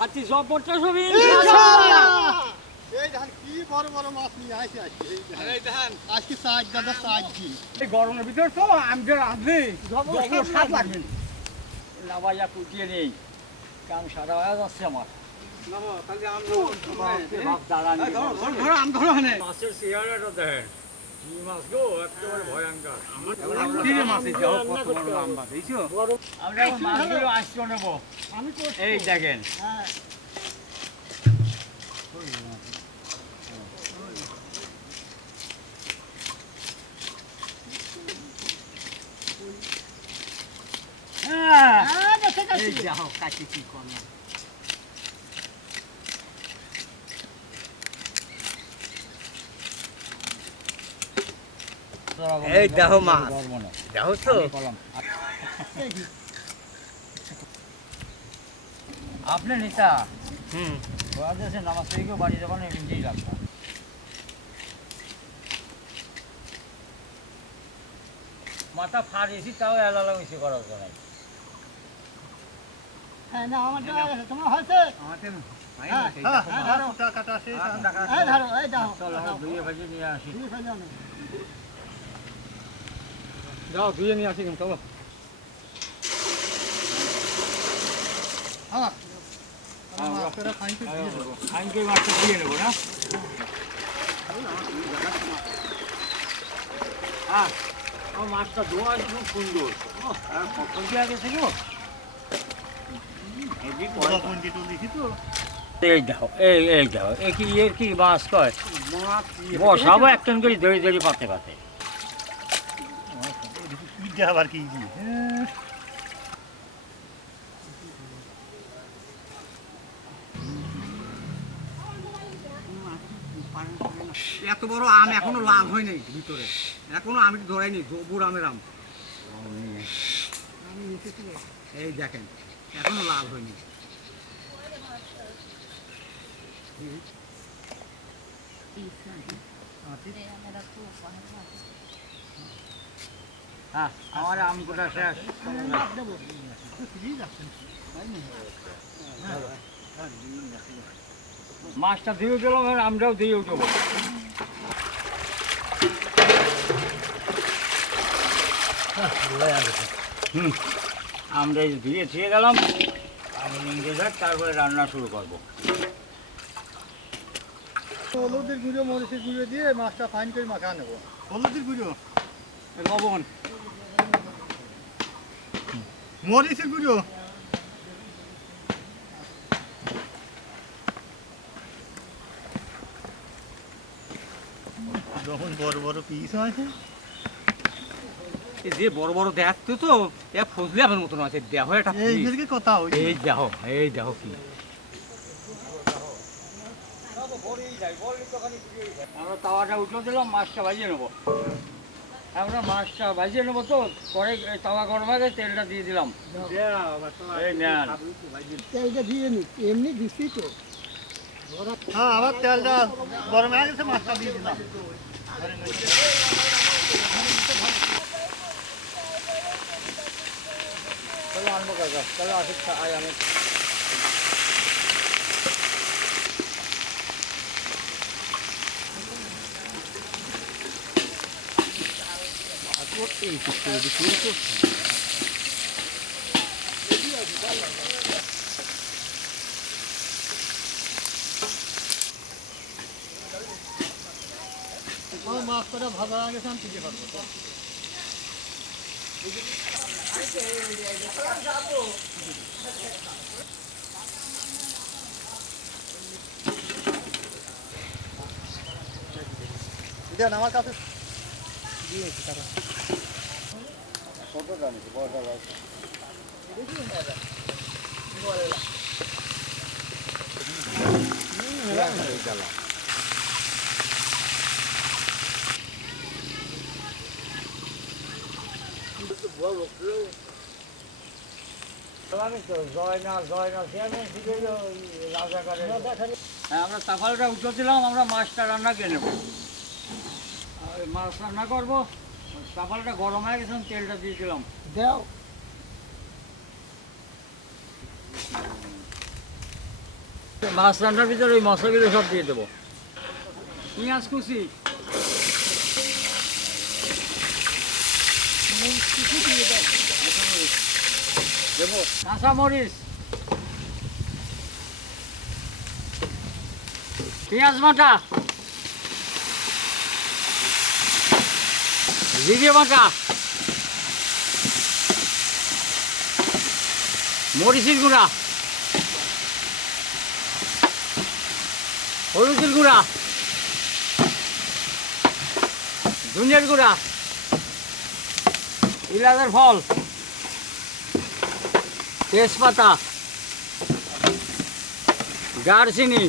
খাচ্ছি সব পড়তে সবই। এই ধান কি বড় বড় মাছ নিয়ে আসে আজকে এই ধান। আজকে সাজ দাদা সাজ দিন এই গরমের ভিতর তো আমি যে রাঁধবি জবর স্বাদ লাগবে। লাভাইয়া কুটিয়ে নেই কাম সারা হয়ে যাচ্ছে আমার। বাপ দাঁড়ান। মাছের চেহারাটা দেখেন। এই দেখেন এই যাও কাছে কি করলাম এই দেখো মাছ। দেখো তো। আপনি নেতা? হুম। নামাজ থেকে বাড়ি যাবেন এমনিতেই রাখতাম মাথা ফাড়িয়েছি তাও এলালা বেশি করার জন্য। হ্যাঁ না আমারটা তোমার হয়েছে? হ্যাঁ হ্যাঁ ধরো টাকাটা এই ধরো এই দাও। চল ধুয়ে ভাজি নিয়ে আসি। যাও ধুয়ে নিয়ে আসি চলো হ্যাঁ মাছটা খাইতে দিয়ে দেবো আইনকে মাছটা দিয়ে নেব না হ্যাঁ মাছটা ধোয়া খুব সুন্দর কখন আগে এই দেখো এই এই দেখো এ কি এর কি মাছ কয় বসাবো একজন করে ধরে ধরে পাতে পাতে ইটা আবার কি এত বড় আম এখনও লাল হয় নাই ভিতরে। এখনও আমি ধরাইনি জবুর আমের আম। এই দেখেন এখনও লাল হয়নি হ্যাঁ আমার আম শেষ মাছটা দিয়ে গেলাম আমরাও দিয়ে উঠবো হুম আমরা এই ধুয়ে ছিয়ে গেলাম আমি যাক তারপরে রান্না শুরু করব হলুদের গুঁড়ো মরিচের গুঁড়ো দিয়ে মাছটা ফাইন করে মাখা নেব। হলুদের গুঁড়ো? লবণ। মরিচের গুঁড়ো যখন বড় বড় পিস আছে। যে বড় বড় দেখতো তো এ ফজলি আমের মতন আছে। দেখো একটা এই কথা হই এই দেখো এই দেখো কি। আমরা তাওয়াটা উঠে দিলাম মাছটা ভাজিয়ে নেব। আমরা মাছটা ভাজিয়ে নেব তো পরে তাওয়া গরম গেছে তেলটা দিয়ে দিলাম। তেলটা দিয়ে নি এমনি দিচ্ছি তো। হ্যাঁ আবার তেলটা গরম হয়ে গেছে মাছটা দিয়ে দিলাম। চলো আনব কাকা চলো আসি আয় আমি। হয়ে গেছে আমি তুলে পারব দেন আমার কাছে দিয়েছি টাকা আমি তো জয় না জয় না চেয়ারম্যান থেকে ওই রাজাকারের হ্যাঁ আমরা তাফালটা উঠে দিলাম আমরা মাছটা রান্না করে নেব। মাছ রান্না করব। তাফালটা গরম হয়ে গেছে তেলটা দিয়ে দিলাম দাও। মাছ রান্নার ভিতরে ওই মশলাগুলো সব দিয়ে দেবো। পেঁয়াজ কুচি। দেবো। কাঁচা মরিচ পেঁয়াজ বাটা। জিরে বাটা মরিচের গুঁড়া। হলুদের গুঁড়া। ধনিয়ার গুঁড়া। ইলাদের ফল। তেজপাতা। দারচিনি।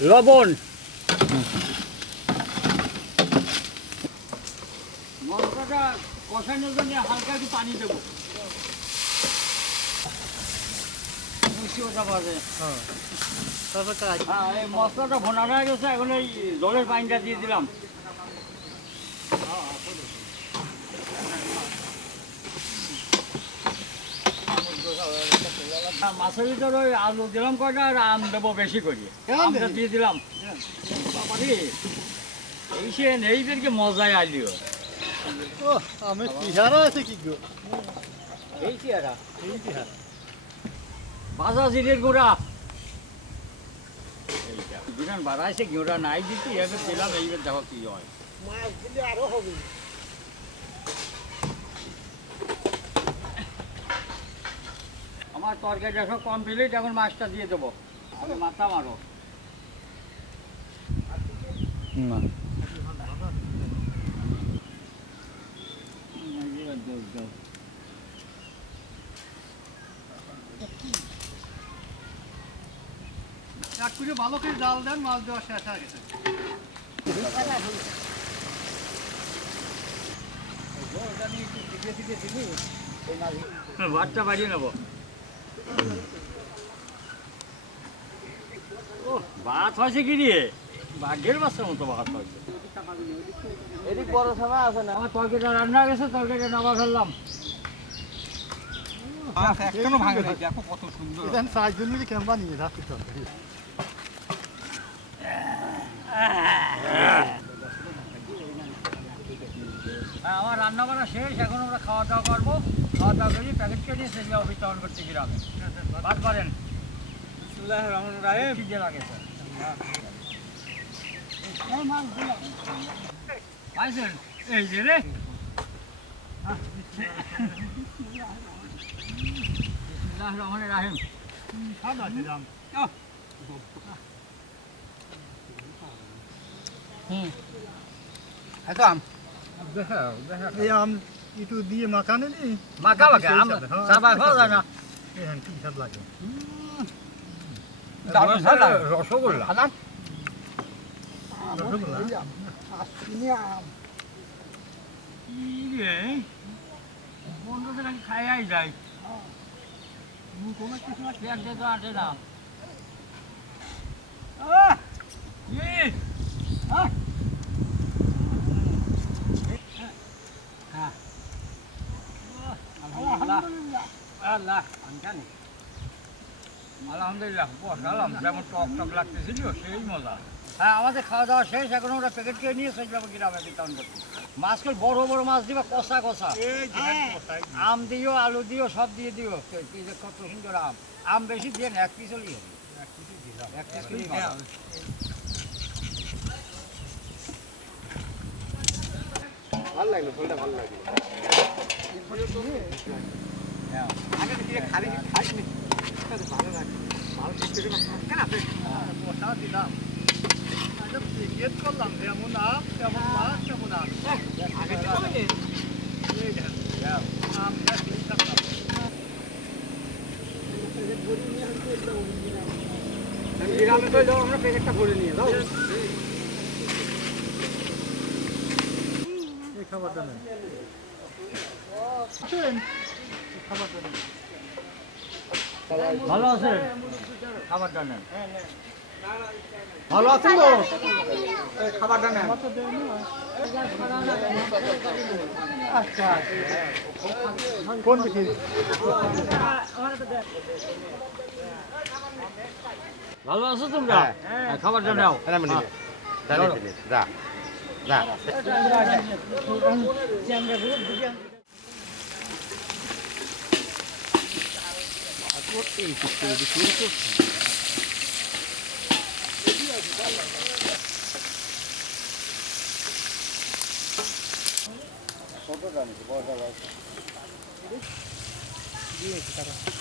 লবণ মশলাটা কষানোর জন্য হালকা একটু পানি দেবো। হ্যাঁ। এই মশলাটা ভোনানো হয়ে গেছে এখন এই জলের পানিটা দিয়ে দিলাম। হ্যাঁ, মাছের ভিতরে ওই আলু দিলাম কয়টা আর আম দেবো বেশি করি। আমটা দিয়ে দিলাম। এই সে এইদেরকে মজায় আলিও ও আমি তিহারা আছে কি গো? এই চেহারা এই তিহারা। ভাজা জিরের গুঁড়া বাড়াইছে গুঁড়া নাই দিচ্ছি এবার দিলাম এইবার দেখো কি হয়। মাছ দিলে আরও হবে। আমার তরকারিটা সব কমপ্লিট এখন মাছটা দিয়ে দেবো। আমি মাথা মারো। এক ভালো করে জাল দেন মাছ দেওয়া শেষ হয়ে গেছে। ভাতটা বাড়িয়ে নেব। ও ভাত হয়েছে কি রে বাঘের বাচ্চার মতো ভাত হয়েছে। এদিক বড় সময় আছে না? আমার তরকারিটা রান্না হয়ে গেছে তরকারিটা নামা ফেললাম। ভাঙে দেখো কত সুন্দর। সাইজ কেমন নিয়ে রাখতে তো আমার রান্না বান্না শেষ এখন আমরা খাওয়া দাওয়া করব। খাওয়া দাওয়া করি প্যাকেট কেটে সেগুলো বিতরণ করতে গ্রামে। ভাত করেন রহমান দিয়ে লাগে স্যার। এই যে রে। রহমানির রহিম। খাওয়া রাম হুম। এত আম এই আম একটু দিয়ে মাখানে নি। মাখা মাখা আম সাবা খাওয়া যায় না। এই হ্যাঁ কি লাগে। দারুণ স্বাদ রসগোল্লা। রসগোল্লা। খাইয়াই যায় কোনো কিছু না খেয়ে তো আসে না। আহ! আলহামদুলিল্লাহ। বসালাম যেমন টক টক লাগতেছিল, সেই মজা। হ্যাঁ আমাদের খাওয়া দাওয়া শেষ, এখন আমরা প্যাকেট খেয়ে নিয়ে সেই গ্রামে বিতরণ করতে। মাছগুলো বড় বড় মাছ দিবা, কষা কষা। আম দিও আলু দিও সব দিয়ে দিও। কত সুন্দর আম। আম বেশি দিয়ে না, এক পিস হলেই এক পিস হলেই ভালো। ভালো লাগল ফুলটা ভালো লাগল। আগে থেকে খালি খাইনি ভালো লাগে ভালো কিছু না কেন আপনি বসা দিলাম জিজ্ঞেস করলাম যেমন আম তেমন মাছ তেমন আম আগে থেকে বলেনি? এই হ্যাঁ। আম গাছ এই থাকলাম আমি গ্রামে তো যাও আমরা প্যাকেটটা ভরে নিয়ে যাও খাবারটা আছেন? এই খাবারটা নেই ভালো আছে খাবারটা নেন ভালো আছেন তো খাবারটা নেন আচ্ছা কোন ভালো আছো তোমরা হ্যাঁ, খাবারটা নাও না কত দাম বড়টা দিয়ে